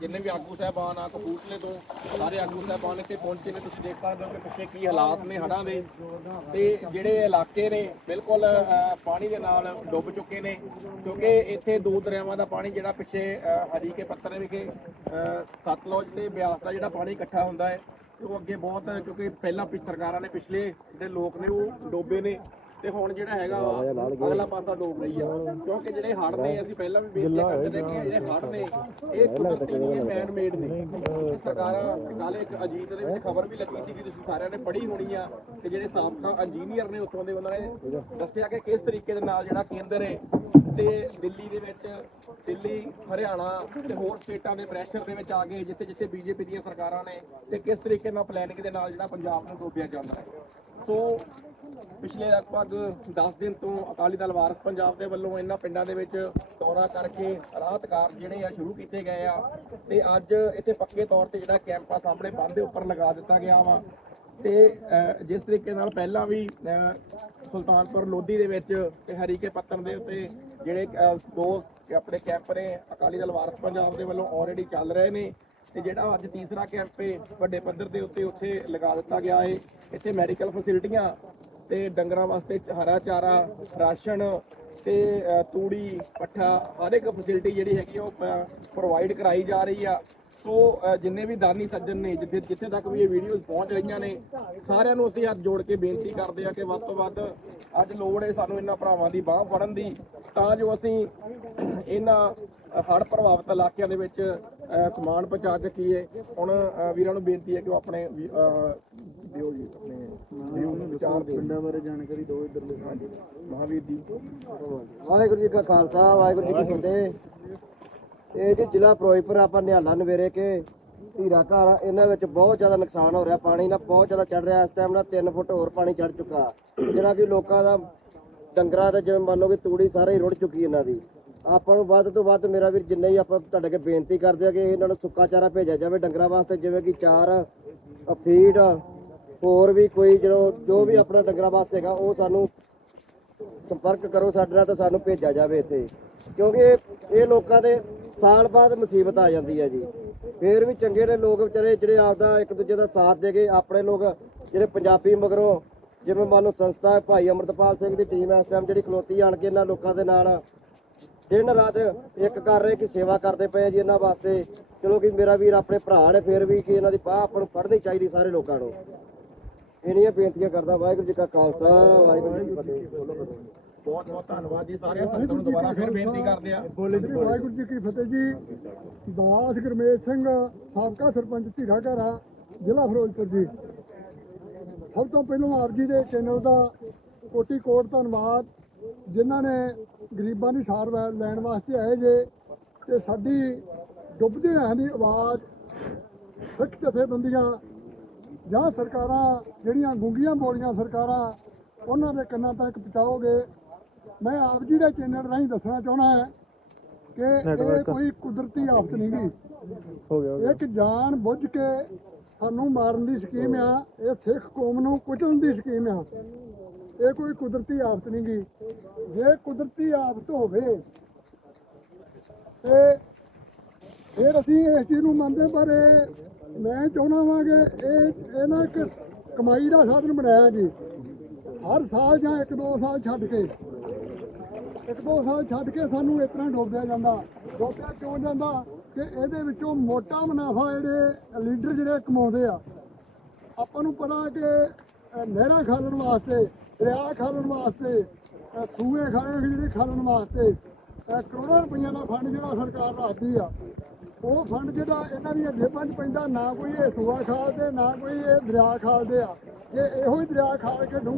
ਜਿੰਨੇ ਵੀ ਆਗੂ ਸਾਹਿਬਾਨ ਆ ਕਪੂਰਥਲੇ ਤੋਂ ਸਾਰੇ ਆਗੂ ਸਾਹਿਬਾਨ ਇੱਥੇ ਪਹੁੰਚੇ ਨੇ ਤੁਸੀਂ ਦੇਖ ਸਕਦੇ ਹੋ ਕਿ ਪਿੱਛੇ ਕੀ ਹਾਲਾਤ ਨੇ ਹੜ੍ਹਾਂ ਦੇ। ਤੇ ਜਿਹੜੇ ਇਲਾਕੇ ਨੇ ਬਿਲਕੁਲ ਪਾਣੀ ਦੇ ਨਾਲ ਡੁੱਬ ਚੁੱਕੇ ਨੇ ਕਿਉਂਕਿ ਇੱਥੇ ਦੋ ਦਰਿਆਵਾਂ ਦਾ ਪਾਣੀ ਜਿਹੜਾ ਪਿੱਛੇ ਅਹ, ਹਰੀਕੇ ਪੱਤਰ ਵਿਖੇ ਅਹ, ਸਤਲੁਜ ਤੇ ਬਿਆਸ ਦਾ ਜਿਹੜਾ ਪਾਣੀ ਇਕੱਠਾ ਹੁੰਦਾ ਹੈ ਉਹ ਅੱਗੇ ਬਹੁਤ ਕਿਉਂਕਿ ਪਹਿਲਾਂ ਪਿਛ ਸਰਕਾਰਾਂ ਨੇ ਪਿਛਲੇ ਜਿਹੜੇ ਲੋਕ ਨੇ ਉਹ ਡੋਬੇ ਨੇ। ਤੇ ਹੁਣ ਜਿਹੜਾ ਹੈਗਾ ਵਾ, ਅਗਲਾ ਪਾਸਾ ਡੋਬ ਰਹੀ ਆ। ਕਿਉਂਕਿ ਜਿਹੜੇ ਹੜ੍ਹ ਨੇ ਅਸੀਂ ਪਹਿਲਾਂ ਵੀ ਬੇਨਤੀ ਕਰਦੇ ਨੇ ਕਿ ਜਿਹੜੇ ਹੜ੍ਹ ਨੇ ਇਹ ਕੁਦਰਤੀ ਨਹੀਂ ਮੈਨ ਮੇਡ ਨੇ। ਸਰਕਾਰਾਂ ਕੱਲ ਇੱਕ ਅਜੀਤ ਦੇ ਵਿੱਚ ਖਬਰ ਵੀ ਲੱਗੀ ਸੀ ਕਿ ਤੁਸੀਂ ਸਾਰਿਆਂ ਨੇ ਪੜ੍ਹੀ ਹੋਣੀ ਆ ਕਿ ਜਿਹੜੇ ਸਾਬਕਾ ਇੰਜੀਨੀਅਰ ਨੇ ਉੱਥੋਂ ਦੇ ਉਹਨਾਂ ਨੇ ਦੱਸਿਆ ਕਿ ਕਿਸ ਤਰੀਕੇ ਦੇ ਨਾਲ ਜਿਹੜਾ ਕੇਂਦਰ ਹੈ ਤੇ ਦਿੱਲੀ ਦੇ ਵਿੱਚ, ਦਿੱਲੀ, ਹਰਿਆਣਾ ਤੇ ਹੋਰ ਸਟੇਟਾਂ ਦੇ ਪ੍ਰੈਸ਼ਰ ਦੇ ਵਿੱਚ ਆ ਗਏ, ਜਿੱਥੇ ਜਿੱਥੇ ਬੀਜੇਪੀ ਦੀਆਂ ਸਰਕਾਰਾਂ ਨੇ ਤੇ ਕਿਸ ਤਰੀਕੇ ਨਾਲ ਪਲੈਨਿੰਗ ਦੇ ਨਾਲ ਜਿਹੜਾ ਪੰਜਾਬ ਨੂੰ ਡੋਬਿਆ ਜਾਂਦਾ ਹੈ। ਸੋ ਪਿਛਲੇ ਲਗਭਗ 10 ਦਿਨ ਤੋਂ ਅਕਾਲੀ ਦਲ ਵਾਰਸ ਪੰਜਾਬ ਦੇ ਵੱਲੋਂ ਇਹਨਾਂ ਪਿੰਡਾਂ ਦੇ ਵਿੱਚ ਦੌਰਾ ਕਰਕੇ ਰਾਹਤ ਕਾਰਜ ਜਿਹੜੇ ਆ ਸ਼ੁਰੂ ਕੀਤੇ ਗਏ ਆ ਤੇ ਅੱਜ ਇੱਥੇ ਪੱਕੇ ਤੌਰ ਤੇ ਜਿਹੜਾ ਕੈਂਪ ਆ ਸਾਹਮਣੇ ਬੰਦ ਦੇ ਉੱਪਰ ਲਗਾ ਦਿੱਤਾ ਗਿਆ ਵਾ ਤੇ ਜਿਸ ਤਰੀਕੇ ਨਾਲ ਪਹਿਲਾਂ ਵੀ ਸੁਲਤਾਨਪੁਰ ਲੋਧੀ ਦੇ ਵਿੱਚ ਤੇ ਹਰੀਕੇ ਪੱਤਨ ਦੇ ਉੱਤੇ ਜਿਹੜੇ ਦੋ ਆਪਣੇ ਕੈਂਪ ਨੇ, ਅਕਾਲੀ ਦਲ ਵਾਰਸ ਪੰਜਾਬ ਦੇ ਵੱਲੋਂ ਆਲਰੇਡੀ ਚੱਲ ਰਹੇ ਨੇ ਤੇ ਜਿਹੜਾ ਅੱਜ ਤੀਸਰਾ ਕੈਂਪ ਹੈ ਵੱਡੇ ਪੱਧਰ ਦੇ ਉੱਤੇ ਉੱਥੇ ਲਗਾ ਦਿੱਤਾ ਗਿਆ ਹੈ ਇੱਥੇ ਮੈਡੀਕਲ ਫੈਸਿਲਿਟੀਆਂ ਤੇ ਡੰਗਰਾਂ ਵਾਸਤੇ ਹਰਾ ਚਾਰਾ, ਰਾਸ਼ਨ ਤੇ ਤੂੜੀ, ਪੱਠਾ, ਹਰ ਇੱਕ ਫੈਸਿਲਿਟੀ ਜਿਹੜੀ ਹੈਗੀ ਆ ਉਹ ਪ੍ਰੋਵਾਈਡ ਕਰਾਈ ਜਾ ਰਹੀ ਆ। ਸੋ ਜਿੰਨੇ ਵੀ ਦਾਨੀ ਸੱਜਣ ਨੇ ਜਿੱਥੇ ਜਿੱਥੇ ਤੱਕ ਵੀ ਇਹ ਵੀਡੀਓਜ਼ ਪਹੁੰਚ ਰਹੀਆਂ ਨੇ ਸਾਰਿਆਂ ਨੂੰ ਅਸੀਂ ਹੱਥ ਜੋੜ ਕੇ ਬੇਨਤੀ ਕਰਦੇ ਆ ਕਿ ਵੱਧ ਤੋਂ ਵੱਧ ਅੱਜ ਲੋੜ ਹੈ ਸਾਨੂੰ ਇਹਨਾਂ ਭਰਾਵਾਂ ਦੀ ਬਾਹ ਫੜਨ ਦੀ ਤਾਂ ਜੋ ਅਸੀਂ ਇਹਨਾਂ ਹੜ੍ਹ ਪ੍ਰਭਾਵਿਤ ਇਲਾਕਿਆਂ ਦੇ ਵਿੱਚ ਸਮਾਨ ਪਹੁੰਚਾ ਸਕੀਏ। ਹੁਣ ਵੀਰਾਂ ਨੂੰ ਬੇਨਤੀ ਹੈ ਕਿ ਉਹ ਆਪਣੇ ਦਿਓ ਜੀ ਆਪਣੇ ਵਿਚਾਰ ਪਿੰਡਾਂ ਬਾਰੇ ਜਾਣਕਾਰੀ ਦਿਓ ਇਧਰਲੇ ਮਹਾਵੀਰ ਜੀ। ਵਾਹਿਗੁਰੂ ਜੀ ਕਾ ਖਾਲਸਾ ਵਾਹਿਗੁਰੂ ਜੀ ਕੀ ਫਤਿਹ। ਇਹ ਜੀ ਜ਼ਿਲ੍ਹਾ ਫਿਰੋਜ਼ਪੁਰ ਆਪਾਂ ਨਿਹਾਲਾ ਨਵੇਰੇ ਕੇ ਧੀਰਾ ਘਰ ਇਹਨਾਂ ਵਿੱਚ ਬਹੁਤ ਜ਼ਿਆਦਾ ਨੁਕਸਾਨ ਹੋ ਰਿਹਾ ਪਾਣੀ ਨਾਲ ਬਹੁਤ ਜ਼ਿਆਦਾ ਚੜ ਰਿਹਾ ਇਸ ਟਾਈਮ ਨਾਲ 3 ਫੁੱਟ ਹੋਰ ਪਾਣੀ ਚੜ ਚੁੱਕਾ। ਜਿਹੜਾ ਕਿ ਲੋਕਾਂ ਦਾ ਡੰਗਰਾਂ ਦਾ ਜਿਵੇਂ ਮੰਨ ਲਓ ਕਿ ਤੂੜੀ ਸਾਰੇ ਹੀ ਰੁੜ ਚੁੱਕੀ ਇਹਨਾਂ ਦੀ। ਆਪਾਂ ਨੂੰ ਵੱਧ ਤੋਂ ਵੱਧ ਮੇਰਾ ਵੀਰ ਜਿੰਨੇ ਹੀ ਆਪਾਂ ਤੁਹਾਡੇ ਅੱਗੇ ਬੇਨਤੀ ਕਰਦੇ ਆ ਕਿ ਇਹਨਾਂ ਨੂੰ ਸੁੱਕਾ ਚਾਰਾ ਭੇਜਿਆ ਜਾਵੇ ਡੰਗਰਾਂ ਵਾਸਤੇ ਜਿਵੇਂ ਕਿ ਚਾਰ ਅ, ਫੀਡ ਹੋਰ ਵੀ ਕੋਈ ਜੋ ਜੋ ਵੀ ਆਪਣਾ ਡੰਗਰਾਂ ਵਾਸਤੇ ਹੈਗਾ ਉਹ ਸਾਨੂੰ ਸੰਪਰਕ ਕਰੋ ਸਾਡੇ ਨਾਲ ਤਾਂ ਸਾਨੂੰ ਭੇਜਿਆ ਜਾਵੇ ਇੱਥੇ। ਕਿਉਂਕਿ ਇਹ- ਇਹ ਲੋਕਾਂ ਦੇ ਸਾਲ ਬਾਅਦ ਮੁਸੀਬਤ ਆ ਜਾਂਦੀ ਹੈ ਜੀ। ਫੇਰ ਵੀ ਚੰਗੇ ਨੇ ਲੋਕ ਵਿਚਾਰੇ ਜਿਹੜੇ ਆਪਦਾ ਇੱਕ ਦੂਜੇ ਦਾ ਸਾਥ ਦੇ ਕੇ ਆਪਣੇ ਲੋਕ ਜਿਹੜੇ ਪੰਜਾਬੀ ਮਗਰੋਂ, ਜਿਵੇਂ ਮੰਨ ਲਓ ਸੰਸਥਾ ਹੈ ਭਾਈ ਅਮਰਤਪਾਲ ਸਿੰਘ ਦੀ ਟੀਮ ਇਸ ਟਾਈਮ ਜਿਹੜੀ ਖਲੋਤੀ ਆਣ ਕੇ ਇਹਨਾਂ ਲੋਕਾਂ ਦੇ ਨਾਲ ਦਿਨ ਰਾਤ ਇੱਕ ਕਰ ਰਹੇ ਕਿ ਸੇਵਾ ਕਰਦੇ ਪਏ ਜੀ ਇਹਨਾਂ ਵਾਸਤੇ। ਚਲੋ ਕਿ ਮੇਰਾ ਵੀਰ ਆਪਣੇ ਭਰਾ ਨੇ ਫੇਰ ਵੀ ਕਿ ਇਹਨਾਂ ਦੀ ਬਾਹ ਆਪਾਂ ਨੂੰ ਫੜਨੀ ਚਾਹੀਦੀ ਸਾਰੇ ਲੋਕਾਂ ਨੂੰ। ਇਹਨੀਆਂ ਬੇਨਤੀਆਂ ਕਰਦਾ ਵਾਹਿਗੁਰੂ ਜੀ ਕਾ ਖਾਲਸਾ, ਵਾਹਿਗੁਰੂ ਜੀ ਕੀ ਫਤਿਹ। ਬਹੁਤ ਬਹੁਤ ਧੰਨਵਾਦ ਜੀ ਸਾਰਿਆਂ ਸੰਗਤਾਂ ਨੂੰ ਦੁਬਾਰਾ ਫਿਰ ਬੇਨਤੀ ਕਰਦੇ ਆ ਵਾਹਿਗੁਰੂ ਜੀ ਕੀ ਫਤਿਹ ਜੀ। ਦਾਸ ਗੁਰਮੇਜ ਸਿੰਘ, ਸਾਬਕਾ ਸਰਪੰਚ ਧੀਰਾ ਘਰਾ ਜ਼ਿਲ੍ਹਾ ਫਿਰੋਜ਼ਪੁਰ ਜੀ। ਸਭ ਤੋਂ ਪਹਿਲਾਂ ਆਪ ਜੀ ਦੇ ਚੈਨਲ ਦਾ ਕੋਟੀ ਕੋਟ ਧੰਨਵਾਦ, ਜਿਨ੍ਹਾਂ ਨੇ ਗਰੀਬਾਂ ਦੀ ਸਾਰ ਲੈਣ ਵਾਸਤੇ ਆਏ ਜੇ, ਤੇ ਸਾਡੀ ਡੁੱਬਦੇ ਹੋਇਆਂ ਦੀ ਆਵਾਜ਼, ਸਿੱਖ ਜਥੇਬੰਦੀਆਂ ਜਾਂ ਸਰਕਾਰਾਂ ਜਿਹੜੀਆਂ ਗੁੰਗੀਆਂ ਬੋਲੀਆਂ ਸਰਕਾਰਾਂ, ਉਹਨਾਂ ਦੇ ਕੰਨਾਂ ਤੱਕ ਪਹੁੰਚਾਓਗੇ। ਮੈਂ ਆਪ ਜੀ ਦੇ ਚੈਨਲ ਰਾਹੀਂ ਦੱਸਣਾ ਚਾਹਣਾ ਹੈ ਕਿ ਇਹ ਕੋਈ ਕੁਦਰਤੀ ਆਫਤ ਨਹੀਂ ਗੀ ਹੋ ਗਿਆ ਇੱਕ ਜਾਣ ਬੁੱਝ ਕੇ ਸਾਨੂੰ ਮਾਰਨ ਦੀ ਸਕੀਮ ਆ ਇਹ ਸਿੱਖ ਕੌਮ ਨੂੰ ਕੁਚਲਣ ਦੀ ਸਕੀਮ ਆ। ਇਹ ਕੋਈ ਕੁਦਰਤੀ ਆਫਤ ਨਹੀਂ ਗੀ ਜੇ ਕੁਦਰਤੀ ਆਫਤ ਹੋਵੇ ਤੇ ਫਿਰ ਅਸੀਂ ਇਸ ਚੀਜ਼ ਨੂੰ ਮੰਨਦੇ ਪਰ ਇਹ ਮੈਂ ਚਾਹੁੰਦਾ ਵਾਂ ਕਿ ਇਹ ਇਹ ਨਾ ਇੱਕ ਕਮਾਈ ਦਾ ਸਾਧਨ ਬਣਾਇਆ ਜੀ। ਹਰ ਸਾਲ ਜਾਂ ਇੱਕ ਦੋ ਸਾਲ ਛੱਡ ਕੇ ਇੱਕ ਦੋ ਸਾਲ ਛੱਡ ਕੇ ਸਾਨੂੰ ਇਸ ਤਰ੍ਹਾਂ ਡੋਬਿਆ ਜਾਂਦਾ, ਡੋਬਿਆ ਕਿਉਂ ਜਾਂਦਾ ਕਿ ਇਹਦੇ ਵਿੱਚੋਂ ਮੋਟਾ ਮੁਨਾਫਾ ਜਿਹੜੇ ਲੀਡਰ ਜਿਹੜੇ ਕਮਾਉਂਦੇ ਆ, ਆਪਾਂ ਨੂੰ ਪਤਾ ਕਿ ਨਹਿਰਾਂ ਖਾਲਣ ਵਾਸਤੇ, ਦਰਿਆ ਖਾਲਣ ਵਾਸਤੇ ਸੂਏ ਖਾਣੇ ਜਿਹੜੇ ਖਾਲਣ ਵਾਸਤੇ ਕਰੋੜਾਂ ਰੁਪਈਆ ਦਾ ਫੰਡ ਜਿਹੜਾ ਸਰਕਾਰ ਰੱਖਦੀ ਆ, ਉਹ ਫੰਡ ਜਿਹੜਾ ਇਹਨਾਂ ਦੀਆਂ ਜੇਬਾਂ 'ਚ ਪੈਂਦਾ, ਨਾ ਕੋਈ ਇਹ ਸੂਆ ਖਾਲਦੇ, ਨਾ ਕੋਈ ਇਹ ਦਰਿਆ ਖਾਲਦੇ ਆ, ਜੇ ਇਹੋ ਹੀ ਦਰਿਆ ਖਾਲ ਕੇ ਡੂੰਘਾ